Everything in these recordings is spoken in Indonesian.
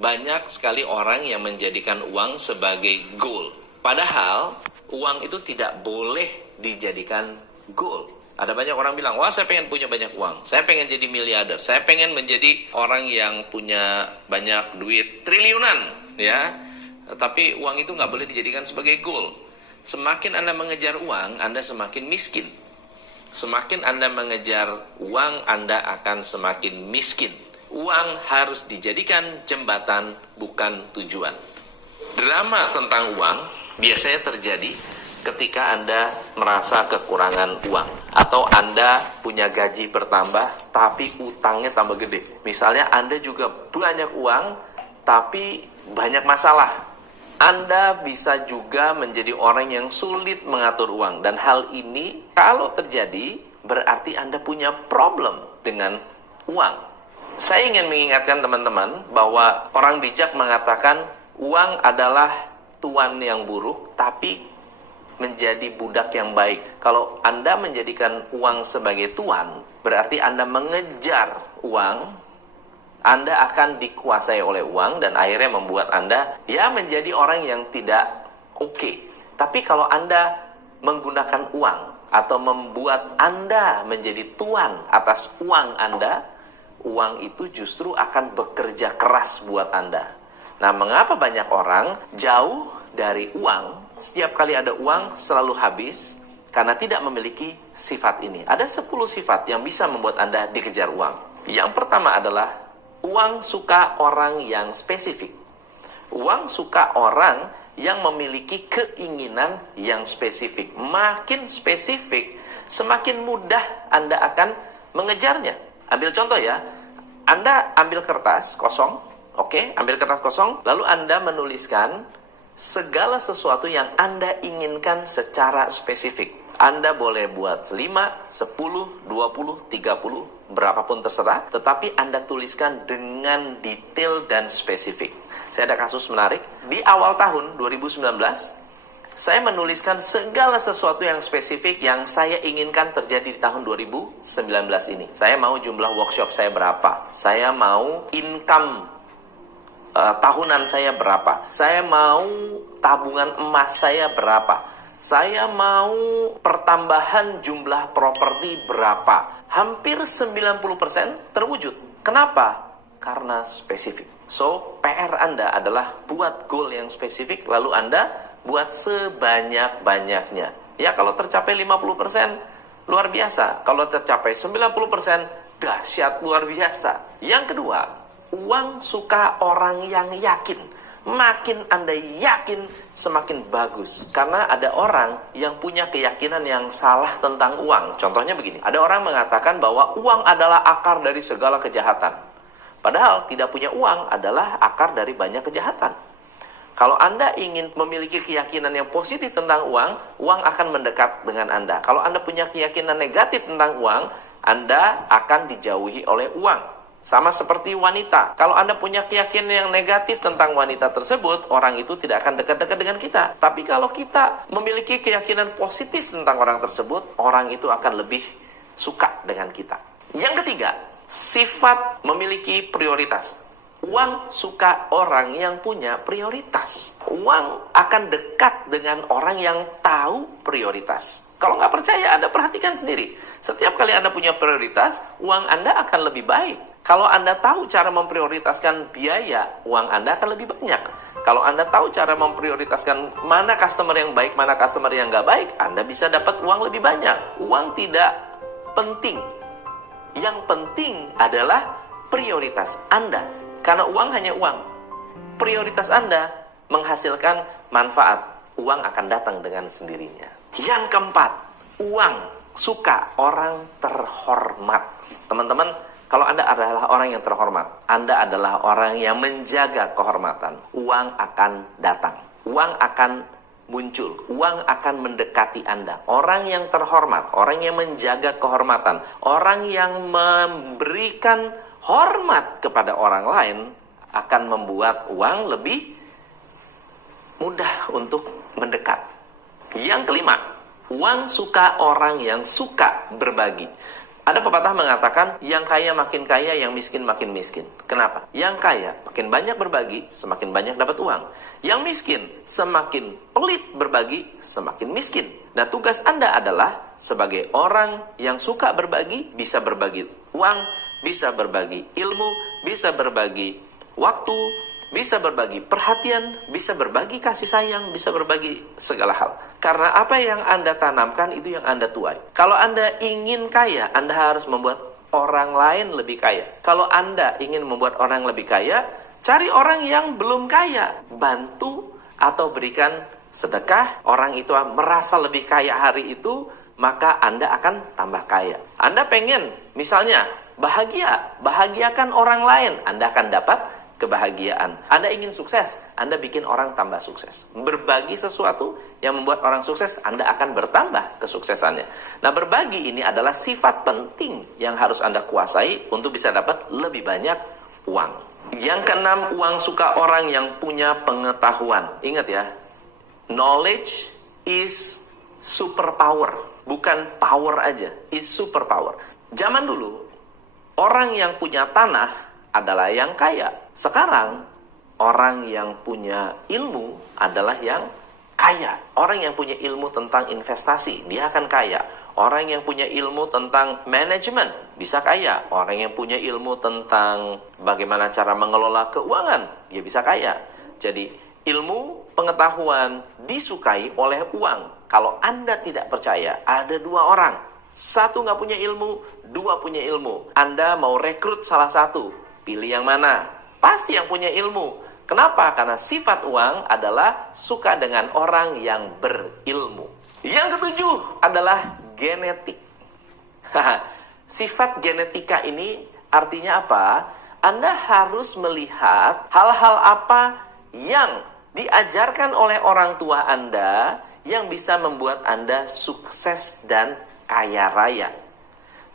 banyak sekali orang yang menjadikan uang sebagai goal. Padahal uang itu tidak boleh dijadikan goal. Ada banyak orang bilang, wah saya pengen punya banyak uang, saya pengen jadi miliarder, saya pengen menjadi orang yang punya banyak duit triliunan, ya. Tapi uang itu nggak boleh dijadikan sebagai goal. Semakin Anda mengejar uang, Anda semakin miskin. Semakin Anda mengejar uang, Anda akan semakin miskin. Uang harus dijadikan jembatan, bukan tujuan. Drama tentang uang biasanya terjadi ketika Anda merasa kekurangan uang. Atau Anda punya gaji bertambah, tapi utangnya tambah gede. Misalnya Anda juga banyak uang, tapi banyak masalah. Anda bisa juga menjadi orang yang sulit mengatur uang. Dan hal ini kalau terjadi berarti Anda punya problem dengan uang. Saya ingin mengingatkan teman-teman bahwa orang bijak mengatakan uang adalah tuan yang buruk tapi menjadi budak yang baik. Kalau Anda menjadikan uang sebagai tuan, berarti Anda mengejar uang, Anda akan dikuasai oleh uang dan akhirnya membuat Anda menjadi orang yang tidak oke. Tapi kalau Anda menggunakan uang atau membuat Anda menjadi tuan atas uang Anda, uang itu justru akan bekerja keras buat Anda. Nah, mengapa banyak orang jauh dari uang, setiap kali ada uang selalu habis, karena tidak memiliki sifat ini. Ada 10 sifat yang bisa membuat Anda dikejar uang. Yang pertama adalah uang suka orang yang spesifik. Uang suka orang yang memiliki keinginan yang spesifik. Makin spesifik, semakin mudah Anda akan mengejarnya. Ambil contoh ya, Anda ambil kertas kosong, ambil kertas kosong, lalu Anda menuliskan segala sesuatu yang Anda inginkan secara spesifik. Anda boleh buat 5, 10, 20, 30, berapapun terserah, tetapi Anda tuliskan dengan detail dan spesifik. Saya ada kasus menarik, di awal tahun 2019, saya menuliskan segala sesuatu yang spesifik yang saya inginkan terjadi di tahun 2019 ini. Saya mau jumlah workshop saya berapa. Saya mau income tahunan saya berapa. Saya mau tabungan emas saya berapa. Saya mau pertambahan jumlah properti berapa. Hampir 90% terwujud. Kenapa? Karena spesifik. So, PR Anda adalah buat goal yang spesifik, lalu Anda buat sebanyak-banyaknya. Ya, kalau tercapai 50%, luar biasa. Kalau tercapai 90%, dahsyat luar biasa. Yang kedua, uang suka orang yang yakin. Makin Anda yakin, semakin bagus. Karena ada orang yang punya keyakinan yang salah tentang uang. Contohnya begini, ada orang mengatakan bahwa uang adalah akar dari segala kejahatan. Padahal tidak punya uang adalah akar dari banyak kejahatan. Kalau Anda ingin memiliki keyakinan yang positif tentang uang, uang akan mendekat dengan Anda. Kalau Anda punya keyakinan negatif tentang uang, Anda akan dijauhi oleh uang. Sama seperti wanita. Kalau Anda punya keyakinan yang negatif tentang wanita tersebut, orang itu tidak akan dekat-dekat dengan kita. Tapi kalau kita memiliki keyakinan positif tentang orang tersebut, orang itu akan lebih suka dengan kita. Yang ketiga, sifat memiliki prioritas. Uang suka orang yang punya prioritas. Uang akan dekat dengan orang yang tahu prioritas. Kalau nggak percaya, Anda perhatikan sendiri. Setiap kali Anda punya prioritas, uang Anda akan lebih baik. Kalau Anda tahu cara memprioritaskan biaya, uang Anda akan lebih banyak. Kalau Anda tahu cara memprioritaskan mana customer yang baik, mana customer yang nggak baik, Anda bisa dapat uang lebih banyak. Uang tidak penting. Yang penting adalah prioritas Anda. Karena uang hanya uang. Prioritas Anda menghasilkan manfaat. Uang akan datang dengan sendirinya. Yang keempat, uang suka orang terhormat. Teman-teman, kalau Anda adalah orang yang terhormat, Anda adalah orang yang menjaga kehormatan, uang akan datang. Uang akan muncul. Uang akan mendekati Anda. Orang yang terhormat, orang yang menjaga kehormatan, orang yang memberikan hormat kepada orang lain akan membuat uang lebih mudah untuk mendekat. Yang kelima, uang suka orang yang suka berbagi. Ada pepatah mengatakan, yang kaya makin kaya, yang miskin makin miskin. Kenapa? Yang kaya makin banyak berbagi, semakin banyak dapat uang. Yang miskin semakin pelit berbagi, semakin miskin. Nah, tugas Anda adalah sebagai orang yang suka berbagi, bisa berbagi uang, bisa berbagi ilmu, bisa berbagi waktu, bisa berbagi perhatian, bisa berbagi kasih sayang, bisa berbagi segala hal. Karena apa yang Anda tanamkan, itu yang Anda tuai. Kalau Anda ingin kaya, Anda harus membuat orang lain lebih kaya. Kalau Anda ingin membuat orang lebih kaya, cari orang yang belum kaya. Bantu atau berikan sedekah. Orang itu merasa lebih kaya hari itu, maka Anda akan tambah kaya. Anda pengen, misalnya, bahagiakan orang lain, Anda akan dapat kebahagiaan. Anda ingin sukses, Anda bikin orang tambah sukses. Berbagi sesuatu yang membuat orang sukses, Anda akan bertambah kesuksesannya. Nah, berbagi ini adalah sifat penting yang harus Anda kuasai untuk bisa dapat lebih banyak uang. Yang keenam, uang suka orang yang punya pengetahuan. Ingat ya, knowledge is superpower. Bukan power aja, is superpower. Zaman dulu, orang yang punya tanah adalah yang kaya. Sekarang, orang yang punya ilmu adalah yang kaya. Orang yang punya ilmu tentang investasi, dia akan kaya. Orang yang punya ilmu tentang manajemen, bisa kaya. Orang yang punya ilmu tentang bagaimana cara mengelola keuangan, dia bisa kaya. Jadi, ilmu, pengetahuan disukai oleh uang. Kalau Anda tidak percaya, ada dua orang. Satu nggak punya ilmu, dua punya ilmu. Anda mau rekrut salah satu, pilih yang mana? Pasti yang punya ilmu. Kenapa? Karena sifat uang adalah suka dengan orang yang berilmu. Yang ketujuh adalah genetik. Sifat genetika ini artinya apa? Anda harus melihat hal-hal apa yang diajarkan oleh orang tua Anda yang bisa membuat Anda sukses dan kaya raya.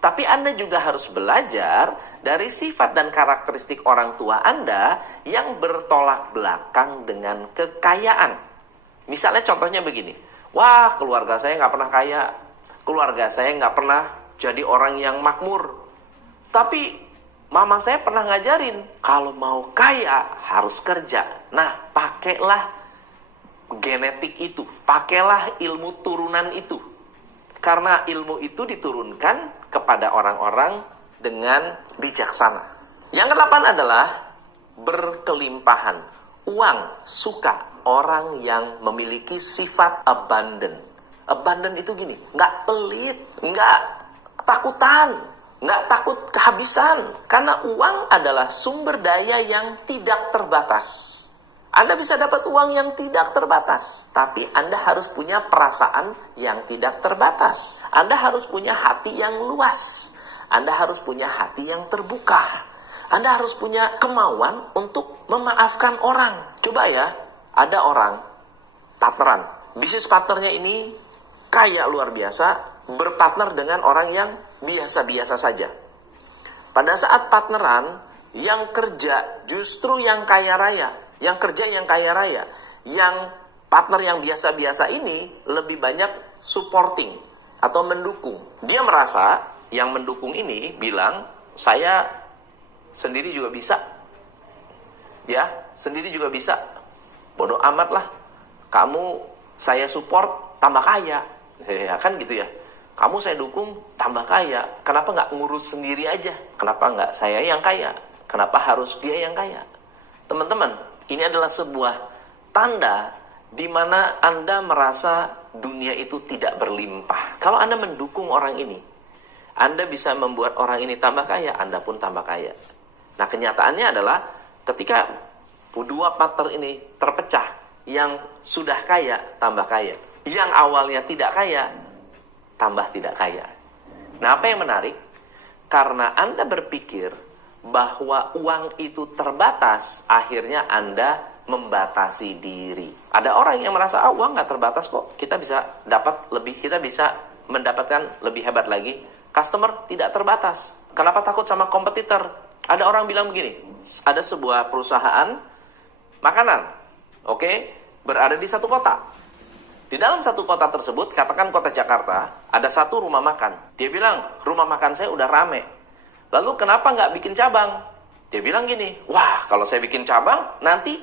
Tapi Anda juga harus belajar dari sifat dan karakteristik orang tua Anda yang bertolak belakang dengan kekayaan. Misalnya contohnya begini, wah keluarga saya nggak pernah kaya, keluarga saya nggak pernah jadi orang yang makmur. Tapi mama saya pernah ngajarin, kalau mau kaya harus kerja. Nah, pakailah genetik itu, pakailah ilmu turunan itu. Karena ilmu itu diturunkan kepada orang-orang dengan bijaksana. Yang kedelapan adalah berkelimpahan. Uang suka orang yang memiliki sifat abundant. Abundant itu gini, nggak pelit, nggak ketakutan, nggak takut kehabisan. Karena uang adalah sumber daya yang tidak terbatas. Anda bisa dapat uang yang tidak terbatas, tapi Anda harus punya perasaan yang tidak terbatas. Anda harus punya hati yang luas. Anda harus punya hati yang terbuka. Anda harus punya kemauan untuk memaafkan orang. Coba ya, ada orang partneran. Bisnis partnernya ini kaya luar biasa, berpartner dengan orang yang biasa-biasa saja. Pada saat partneran, yang kerja justru yang kaya raya. Yang kerja yang kaya raya, yang partner yang biasa-biasa ini lebih banyak supporting atau mendukung. Dia merasa yang mendukung ini bilang, saya sendiri juga bisa. Ya, sendiri juga bisa. Bodoh amat lah. Kamu saya support tambah kaya. Ya, kan gitu ya. Kamu saya dukung tambah kaya. Kenapa nggak ngurus sendiri aja? Kenapa nggak saya yang kaya? Kenapa harus dia yang kaya? Teman-teman, ini adalah sebuah tanda di mana Anda merasa dunia itu tidak berlimpah. Kalau Anda mendukung orang ini, Anda bisa membuat orang ini tambah kaya, Anda pun tambah kaya. Nah, kenyataannya adalah ketika dua partner ini terpecah, yang sudah kaya tambah kaya, yang awalnya tidak kaya tambah tidak kaya. Nah, apa yang menarik? Karena Anda berpikir bahwa uang itu terbatas, akhirnya Anda membatasi diri. Ada orang yang merasa, uang nggak terbatas kok, kita bisa dapat lebih, kita bisa mendapatkan lebih hebat lagi. Customer tidak terbatas. Kenapa takut sama kompetitor? Ada orang bilang begini, ada sebuah perusahaan makanan, berada di satu kota. Di dalam satu kota tersebut, katakan kota Jakarta, ada satu rumah makan. Dia bilang, rumah makan saya udah rame. Lalu kenapa nggak bikin cabang? Dia bilang gini, wah kalau saya bikin cabang, nanti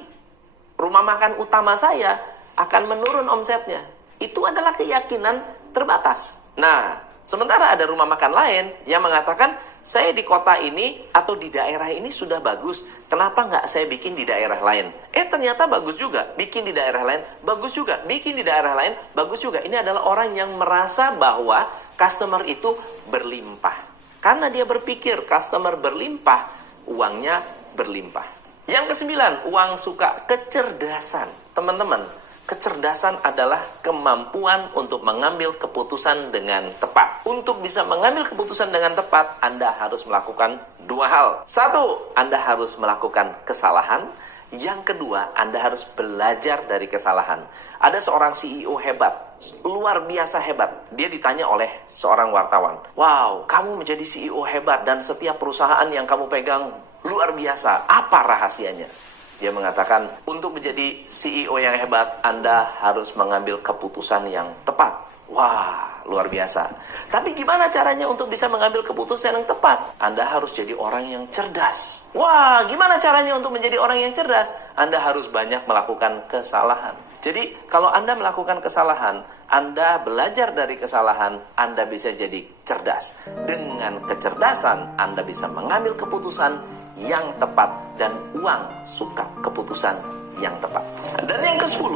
rumah makan utama saya akan menurun omsetnya. Itu adalah keyakinan terbatas. Nah, sementara ada rumah makan lain yang mengatakan, saya di kota ini atau di daerah ini sudah bagus, kenapa nggak saya bikin di daerah lain? Ternyata bagus juga, bikin di daerah lain, bagus juga, bikin di daerah lain, bagus juga. Ini adalah orang yang merasa bahwa customer itu berlimpah. Karena dia berpikir customer berlimpah, uangnya berlimpah. Yang kesembilan, uang suka kecerdasan. Teman-teman, kecerdasan adalah kemampuan untuk mengambil keputusan dengan tepat. Untuk bisa mengambil keputusan dengan tepat, Anda harus melakukan dua hal. Satu, Anda harus melakukan kesalahan. Yang kedua, Anda harus belajar dari kesalahan. Ada seorang CEO hebat, luar biasa hebat. Dia ditanya oleh seorang wartawan, wow, kamu menjadi CEO hebat dan setiap perusahaan yang kamu pegang luar biasa. Apa rahasianya? Dia mengatakan, untuk menjadi CEO yang hebat, Anda harus mengambil keputusan yang tepat. Wah, luar biasa. Tapi gimana caranya untuk bisa mengambil keputusan yang tepat? Anda harus jadi orang yang cerdas. Wah, gimana caranya untuk menjadi orang yang cerdas? Anda harus banyak melakukan kesalahan. Jadi, kalau Anda melakukan kesalahan, Anda belajar dari kesalahan, Anda bisa jadi cerdas. Dengan kecerdasan, Anda bisa mengambil keputusan yang tepat, dan uang suka keputusan yang tepat. Dan yang ke-10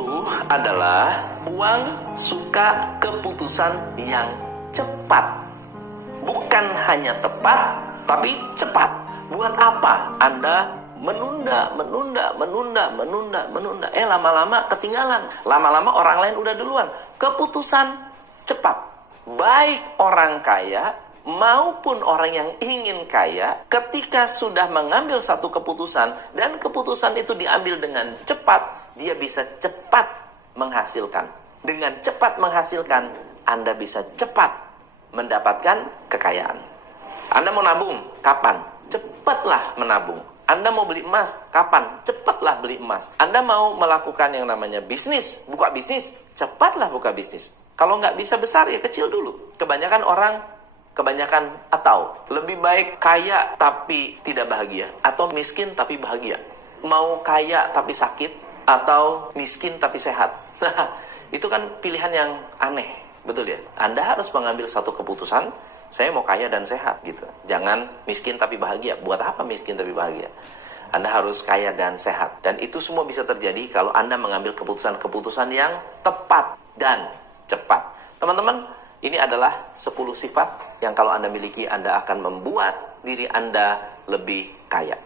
adalah uang suka keputusan yang cepat. Bukan hanya tepat, tapi cepat. Buat apa Anda menunda? Lama-lama ketinggalan. Lama-lama orang lain udah duluan. Keputusan cepat. Baik orang kaya maupun orang yang ingin kaya, ketika sudah mengambil satu keputusan dan keputusan itu diambil dengan cepat, dia bisa cepat menghasilkan. Dengan cepat menghasilkan, Anda bisa cepat mendapatkan kekayaan. Anda mau nabung? Kapan? Cepatlah menabung. Anda mau beli emas? Kapan? Cepatlah beli emas. Anda mau melakukan yang namanya bisnis, buka bisnis? Cepatlah buka bisnis. Kalau nggak bisa besar, ya kecil dulu. Kebanyakan atau lebih baik kaya tapi tidak bahagia, atau miskin tapi bahagia. Mau kaya tapi sakit, atau miskin tapi sehat. Itu kan pilihan yang aneh, betul ya? Anda harus mengambil satu keputusan, saya mau kaya dan sehat gitu. Jangan miskin tapi bahagia. Buat apa miskin tapi bahagia? Anda harus kaya dan sehat. Dan itu semua bisa terjadi kalau Anda mengambil keputusan-keputusan yang tepat dan cepat. Teman-teman, ini adalah 10 sifat yang kalau Anda miliki, Anda akan membuat diri Anda lebih kaya.